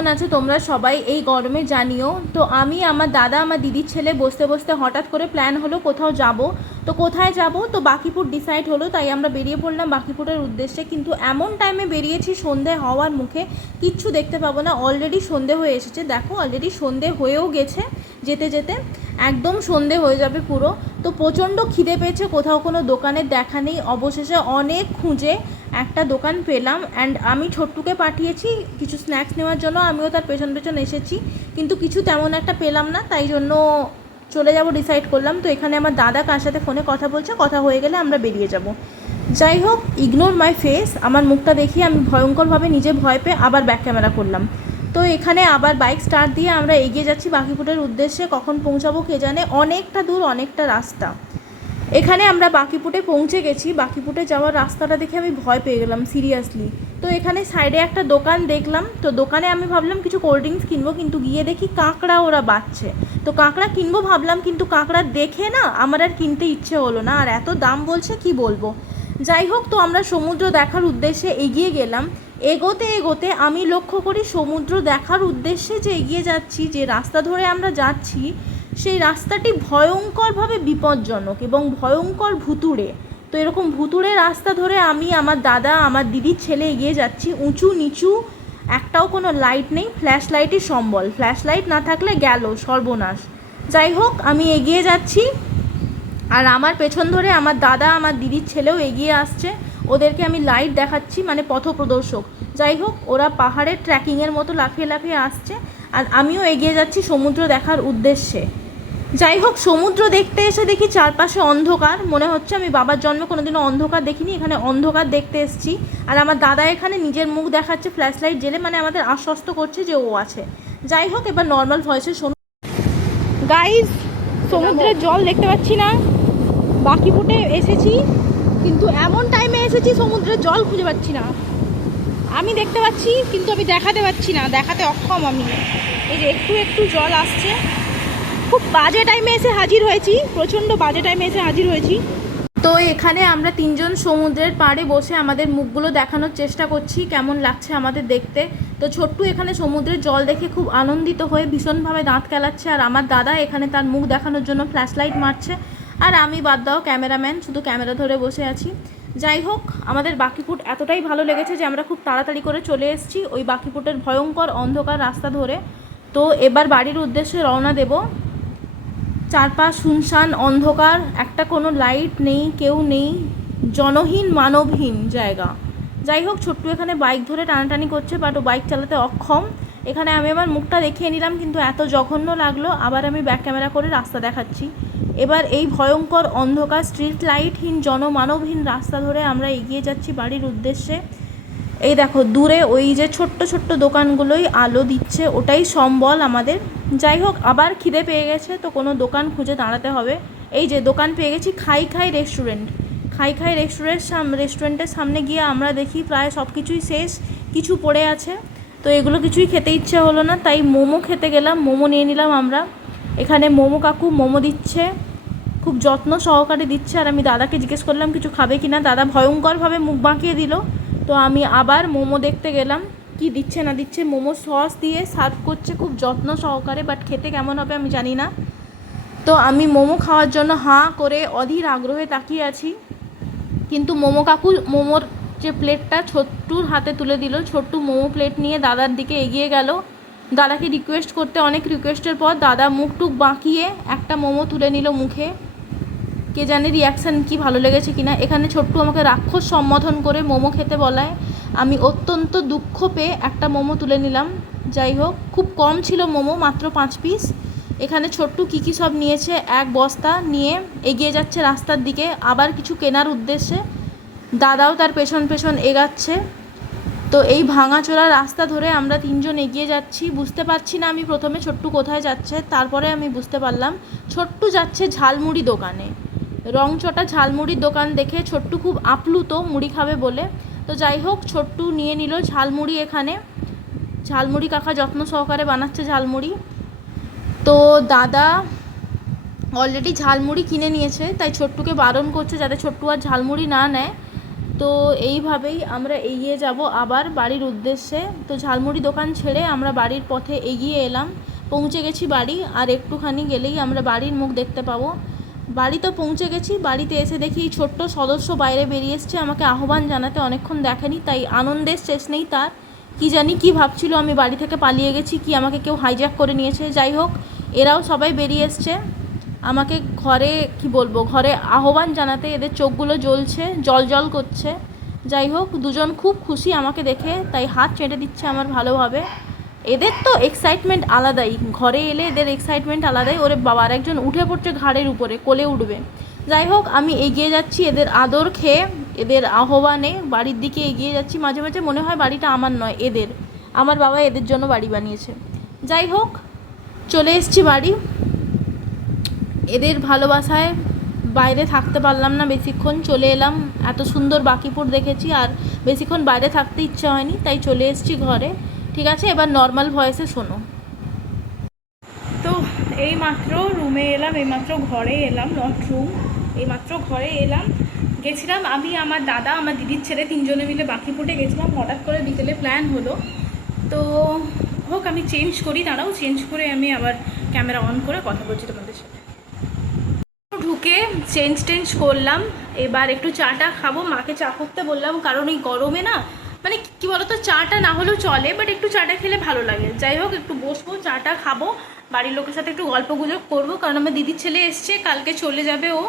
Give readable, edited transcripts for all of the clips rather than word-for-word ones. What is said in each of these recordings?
কেমন আছো তোমরা সবাই এই গরমে জানিও। তো আমি আমার দাদা আমার দিদির ছেলে বসতে বসতে হঠাৎ করে প্ল্যান হলো কোথাও যাব। তো কোথায় যাব, তো বাকিপুর ডিসাইড হলো, তাই আমরা বেরিয়ে পড়লাম বাকিপুরের উদ্দেশ্যে। কিন্তু এমন টাইমে বেরিয়েছি সন্ধে হওয়ার মুখে, কিচ্ছু দেখতে পাবো না, অলরেডি সন্ধে হয়ে এসেছে। দেখো অলরেডি সন্ধে হয়েও গেছে, যেতে যেতে একদম সন্ধে হয়ে যাবে পুরো। তো প্রচণ্ড খিদে পেয়েছে, কোথাও কোনো দোকানের দেখা নেই। অবশেষে অনেক খুঁজে একটা দোকান পেলাম, অ্যান্ড আমি ছোট্টুকে পাঠিয়েছি কিছু স্ন্যাক্স নেওয়ার জন্য, আমিও তার পেছন পেছন এসেছি, কিন্তু কিছু তেমন একটা পেলাম না, তাই জন্য চলে যাব ডিসাইড করলাম। তো এখানে আমার দাদা কার সাথে ফোনে কথা বলছে, কথা হয়ে গেলে আমরা বেরিয়ে যাব। যাই হোক, ইগনোর মাই ফেস, আমার মুখটা দেখিয়ে আমি ভয়ঙ্করভাবে নিজে ভয় পেয়ে আবার ব্যাক ক্যামেরা করলাম। তো এখানে আবার বাইক স্টার্ট দিয়ে আমরা এগিয়ে যাচ্ছি বাকিপুরের উদ্দেশ্যে। কখন পৌঁছাবো কে জানে, অনেকটা দূর, অনেকটা রাস্তা। এখানে আমরা বাকিপুটে পৌঁছে গেছি। বাকিপুটে যাওয়ার রাস্তাটা দেখে আমি ভয় পেয়ে গেলাম সিরিয়াসলি। তো এখানে সাইডে একটা দোকান দেখলাম, তো দোকানে আমি ভাবলাম কিছু কোল্ড ড্রিঙ্কস কিনবো, কিন্তু গিয়ে দেখি কাঁকড়া ওরা বাচ্ছে। তো কাঁকড়া কিনবো ভাবলাম, কিন্তু কাঁকড়া দেখে না আমার আর কিনতে ইচ্ছে হলো না, আর এত দাম বলছে কি বলবো। যাই হোক, তো আমরা সমুদ্র দেখার উদ্দেশ্যে এগিয়ে গেলাম। এগোতে এগোতে আমি লক্ষ্য করি সমুদ্র দেখার উদ্দেশ্যে যে এগিয়ে যাচ্ছি, যে রাস্তা ধরে আমরা যাচ্ছি, সেই রাস্তাটি ভয়ঙ্করভাবে বিপজ্জনক এবং ভয়ঙ্কর ভুতুড়ে। তো এরকম ভুতুড়ে রাস্তা ধরে আমি, আমার দাদা, আমার দিদির ছেলে এগিয়ে যাচ্ছি। উঁচু নিচু, একটাও কোনো লাইট নেই, ফ্ল্যাশ লাইটই সম্বল, ফ্ল্যাশ লাইট না থাকলে গেল সর্বনাশ। যাই হোক, আমি এগিয়ে যাচ্ছি, আর আমার পেছন ধরে আমার দাদা আমার দিদির ছেলেও এগিয়ে আসছে। ওদেরকে আমি লাইট দেখাচ্ছি, মানে পথপ্রদর্শক। যাই হোক, ওরা পাহাড়ের ট্রেকিংয়ের মতো লাফিয়ে লাফিয়ে আসছে, আর আমিও এগিয়ে যাচ্ছি সমুদ্র দেখার উদ্দেশ্যে। যাই হোক, সমুদ্র দেখতে এসে দেখি চারপাশে অন্ধকার। মনে হচ্ছে আমি বাবার জন্মে কোনোদিনও অন্ধকার দেখিনি, এখানে অন্ধকার দেখতে এসেছি। আর আমার দাদা এখানে নিজের মুখ দেখাচ্ছে ফ্ল্যাশ লাইট জেলে, মানে আমাদের আশ্বস্ত করছে যে ও আছে। যাই হোক, এবার নর্মাল ভয়েসে শোনো। গাইজ, সমুদ্রের জল দেখতে পাচ্ছি না। বাকিপুটে এসেছি, কিন্তু এমন টাইমে এসেছি সমুদ্রের জল খুঁজে পাচ্ছি না। আমি দেখতে পাচ্ছি, কিন্তু আমি দেখাতে পাচ্ছি না, দেখাতে অক্ষম আমি। এই যে একটু একটু জল আসছে। খুব বাজে টাইমে এসে হাজির হয়েছি, প্রচণ্ড বাজে টাইমে এসে হাজির হয়েছি। তো এখানে আমরা তিনজন সমুদ্রের পাড়ে বসে আমাদের মুখগুলো দেখানোর চেষ্টা করছি, কেমন লাগছে আমাদের দেখতে। তো ছোট্টু এখানে সমুদ্রের জল দেখে খুব আনন্দিত হয়ে ভীষণভাবে দাঁত কেলাচ্ছে, আর আমার দাদা এখানে তার মুখ দেখানোর জন্য ফ্ল্যাশ লাইট মারছে, আর আমি বাদ দাও ক্যামেরাম্যান, শুধু ক্যামেরা ধরে বসে আছি। যাই হোক, আমাদের বাকিপুট এতটাই ভালো লেগেছে যে আমরা খুব তাড়াতাড়ি করে চলে এসেছি ওই বাকিপুটের ভয়ঙ্কর অন্ধকার রাস্তা ধরে। তো এবার বাড়ির উদ্দেশ্যে রওনা দেব। চারপাশ শুনশান অন্ধকার, একটা কোনো লাইট নেই, কেউ নেই, জনহীন মানবহীন জায়গা। যাই হোক, ছোট্টু এখানে বাইক ধরে টানাটানি করছে, বাট ও বাইক চালাতে অক্ষম। এখানে আমি আমার মুখটা দেখিয়ে নিলাম, কিন্তু এত জঘন্য লাগলো, আবার আমি ব্যাক ক্যামেরা করে রাস্তা দেখাচ্ছি। এবার এই ভয়ঙ্কর অন্ধকার স্ট্রিট লাইটহীন জনমানবহীন রাস্তা ধরে আমরা এগিয়ে যাচ্ছি বাড়ির উদ্দেশ্যে। এই দেখো দূরে ওই যে ছোট্ট ছোট্ট দোকানগুলোই আলো দিচ্ছে, ওটাই সম্বল আমাদের। যাই হোক, আবার খিদে পেয়ে গেছে, তো কোনো দোকান খুঁজে দাঁড়াতে হবে। এই যে দোকান পেয়ে গেছি, খাই খাই রেস্টুরেন্ট। খাই খাই রেস্টুরেন্টের সামনে গিয়ে আমরা দেখি প্রায় সব কিছুই শেষ, কিছু পড়ে আছে। তো এগুলো কিছুই খেতে ইচ্ছে হলো না, তাই মোমো খেতে গেলাম, মোমো নিয়ে নিলাম আমরা। এখানে মোমো কাকু মোমো দিচ্ছে, খুব যত্ন সহকারে দিচ্ছে, আর আমি দাদাকে জিজ্ঞেস করলাম কিছু খাবে কি না, দাদা ভয়ঙ্করভাবে মুখ বাঁকিয়ে দিল। তো আমি আবার মোমো দেখতে গেলাম, কি দিচ্ছে না দিচ্ছে। মোমো সস দিয়ে সার্ভ করছে খুব যত্ন সহকারে, বাট খেতে কেমন হবে আমি জানি না। তো আমি মোমো খাওয়ার জন্য হাঁ করে অধীর আগ্রহে তাকিয়ে আছি, কিন্তু মোমো কাকু মোমোর যে প্লেটটা ছোট্টুর হাতে তুলে দিল। ছোট্টু মোমো প্লেট নিয়ে দাদার দিকে এগিয়ে গেল। দাদাকে রিকোয়েস্ট করতে অনেক রিকোয়েস্টের পর দাদা মুখ টুক বাঁকিয়ে একটা মোমো তুলে নিল মুখে। কে জানে রিয়াকশান কি, ভালো লেগেছে কিনা। এখানে ছোট্টু আমাকে রাক্ষস সম্বোধন করে মোমো খেতে বলায় আমি অত্যন্ত দুঃখ পেয়ে একটা মোমো তুলে নিলাম। যাই হোক, খুব কম ছিল মোমো, মাত্র 5 পিস। এখানে ছোট্টু কী কী সব নিয়েছে, এক বস্তা নিয়ে এগিয়ে যাচ্ছে রাস্তার দিকে, আবার কিছু কেনার উদ্দেশ্যে। দাদাও তার পেছন পেছন এগাচ্ছে। তো এই ভাঙাচোরা রাস্তা ধরে আমরা তিনজন এগিয়ে যাচ্ছি। বুঝতে পারছি না আমি প্রথমে ছোট্টু কোথায় যাচ্ছে, তারপরে আমি বুঝতে পারলাম ছোট্টু যাচ্ছে ঝালমুড়ি দোকানে। রংচটা ঝালমুড়ির দোকান দেখে ছোট্টু খুব আপ্লুত মুড়ি খাবে বলে। তো যাই হোক, ছোট্টু নিয়ে নিল ঝালমুড়ি। এখানে ঝালমুড়ি কাকা যত্ন সহকারে বানাচ্ছে ঝালমুড়ি। তো দাদা অলরেডি ঝালমুড়ি কিনে নিয়েছে, তাই ছোট্টুকে বারণ করছে যাতে ছোট্টু আর ঝালমুড়ি না নেয়। তো এইভাবেই আমরা এগিয়ে যাব আবার বাড়ির উদ্দেশ্যে। তো ঝালমুড়ি দোকান ছেড়ে আমরা বাড়ির পথে এগিয়ে এলাম, পৌঁছে গেছি বাড়ি। আর একটুখানি গেলেই আমরা বাড়ির মুখ দেখতে পাবো। বাড়ি তো পৌঁছে গেছি, বাড়িতে এসে দেখি ছোট্ট সদস্য বাইরে বেরিয়ে এসছে আমাকে আহ্বান জানাতে। অনেকক্ষণ দেখেনি, তাই আনন্দের শেষ নেই তার। কি জানি কি ভাবছিল আমি বাড়ি থেকে পালিয়ে গেছি, কি আমাকে কেউ হাইজ্যাক করে নিয়েছে। যাই হোক, এরাও সবাই বেরিয়ে এসছে আমাকে ঘরে, কি বলবো, ঘরে আহ্বান জানাতে। এদের চোখগুলো জ্বলছে, জল জল করছে। যাই হোক, দুজন খুব খুশি আমাকে দেখে, তাই হাত চেটে দিচ্ছে আমার ভালোভাবে। এদের তো এক্সাইটমেন্ট আলাদাই, ঘরে এলে এদের এক্সাইটমেন্ট আলাদাই। ওরে বাবা, আর একজন উঠে পড়ছে ঘাড়ের উপরে, কোলে উঠবে। যাই হোক, আমি এগিয়ে যাচ্ছি এদের আদর খেয়ে, এদের আহ্বানে বাড়ির দিকে এগিয়ে যাচ্ছি। মাঝে মাঝে মনে হয় বাড়িটা আমার নয়, এদের। আমার বাবা এদের জন্য বাড়ি বানিয়েছে। যাই হোক, চলে এসেছি বাড়ি। এদের ভালোবাসায় বাইরে থাকতে পারলাম না বেশিক্ষণ, চলে এলাম। এত সুন্দর বাঁকিপুর দেখেছি, আর বেশিক্ষণ বাইরে থাকতে ইচ্ছা হয়নি, তাই চলে এসেছি ঘরে। ঠিক আছে, এবার নর্মাল ভয়েসে শোনো। তো এইমাত্র রুমে এলাম, এইমাত্র ঘরে এলাম, নট রুম, এইমাত্র ঘরে এলাম। গেছিলাম আমি, আমার দাদা, আমার দিদির ছেলে, তিনজনে মিলে বাঁকিপুরে গেছিলাম। হঠাৎ করে বিকেলে প্ল্যান হলো। তো হোক, আমি চেঞ্জ করি, দাঁড়াও, চেঞ্জ করে আমি আবার ক্যামেরা অন করে কথা বলছি তোমাদের সাথে। ঢুকে চেঞ্জ করলাম, এবার একটু চাটা খাবো। মাকে চা করতে বললাম, কারণ এই গরমে না, মানে কি বলতো, চাটা না হলেও চলে, বাট একটু চাটা খেলে ভালো লাগে। যাই হোক, একটু বসবো, চাটা খাবো, বাড়ির লোকের সাথে একটু গল্প গুজব করবো, কারণ আমার দিদির ছেলে এসছে, কালকে চলে যাবে ও।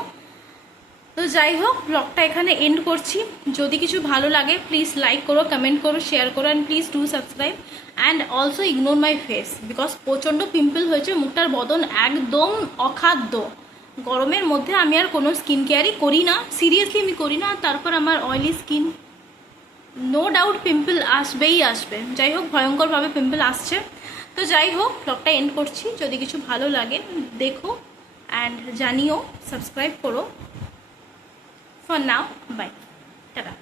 তো যাই হোক, ব্লগটা এখানে এন্ড করছি। যদি কিছু ভালো লাগে প্লিজ লাইক করো, কমেন্ট করো, শেয়ার করো, and please do subscribe, and also ignore my face, because প্রচণ্ড পিম্পল হয়েছে, মুখটার বদন একদম অখাদ্য। গরমের মধ্যে আমি আর কোনো স্কিন কেয়ারই করি না, সিরিয়াসলি আমি করি না। তারপর আমার oily skin, no doubt pimple আসবেই আসবে। যাই হোক, ভয়ঙ্করভাবে পিম্পল আসছে। তো যাই হোক, ব্লগটা এন্ড করছি। যদি কিছু ভালো লাগে দেখো, অ্যান্ড জানিও, সাবস্ক্রাইব করো। For now, bye, tata.